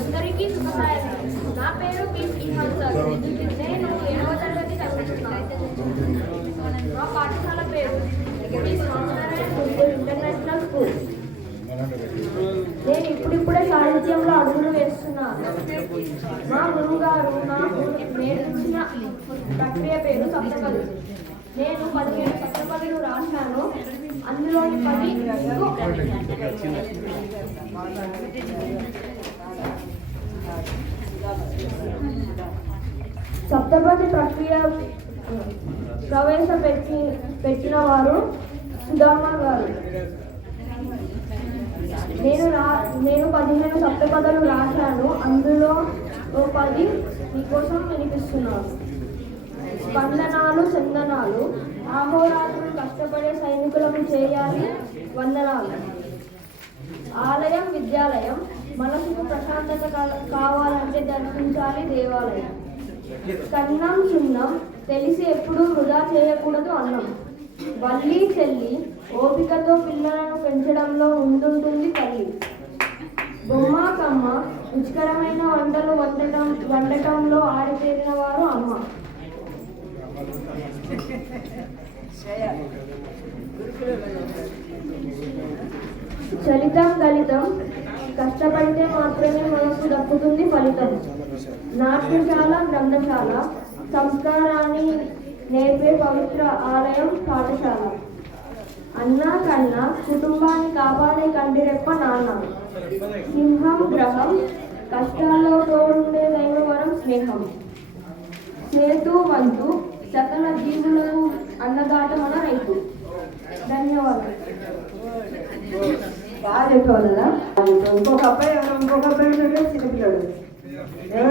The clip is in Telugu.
అందరికీ శుభసాయం. నా పేరు పి హంసర్. నేను 7వ తరగతి చదువుతున్నాను. మా పాఠశాల పేరు ఇంటర్నేషనల్ స్కూల్. నేను ఇప్పుడిప్పుడే సాహిత్యంలో అడుగులు వేస్తున్నాను. మా గురువుగారు నాకు నేర్పించిన ప్రక్రియ పేరు సప్తపది. నేను 17 సప్తపదులు రాశాను. అందులోని 10 సప్తపది ప్రక్రియ ప్రవేశపెట్టిన వారు సుధామ గారు. నేను 15 సప్తపదులు రాశాను. అందులో 10 మీకోసం వినిపిస్తున్నాను. స్పందనాలు చందనాలు, అహోరాత్రులు కష్టపడే సైనికులకు చేయాలి వందనాలు. ఆలయం విద్యాలయం, మనసుకు ప్రశాంతత కావాలంటే దర్శించాలి దేవాలయం. కన్నం చిన్నం తెలిసి ఎప్పుడూ వృధా చేయకూడదు అన్నం. వల్లి చెల్లి ఓపికతో పిల్లలను పెంచడంలో ముందుంటుంది తల్లి. బొమ్మ కమ్మ రుచికరమైన వంటలు వండటంలో ఆరితేరిన వారు అమ్మ. చలితం గలితం కష్టపడితే మాత్రమే మనకు దక్కుతుంది ఫలితం. నాట్యశాల గ్రంథశాల సంస్కారాన్ని నేర్పే పవిత్ర ఆలయం పాఠశాల. అన్నా కన్నా కుటుంబాన్ని కాపాడే కంటిరెప్ప నాన్న. సింహం గ్రహం కష్టాల్లో తోడుండే దైవవరం స్నేహం. సేతు వంతు సకల జీవులకు అన్నదాత మన రైతు. ధన్యవాదాలు. బాగా చెప్పేవాళ్ళ ఇంకొక అబ్బాయి చిన్నపిల్లడు ఎవరు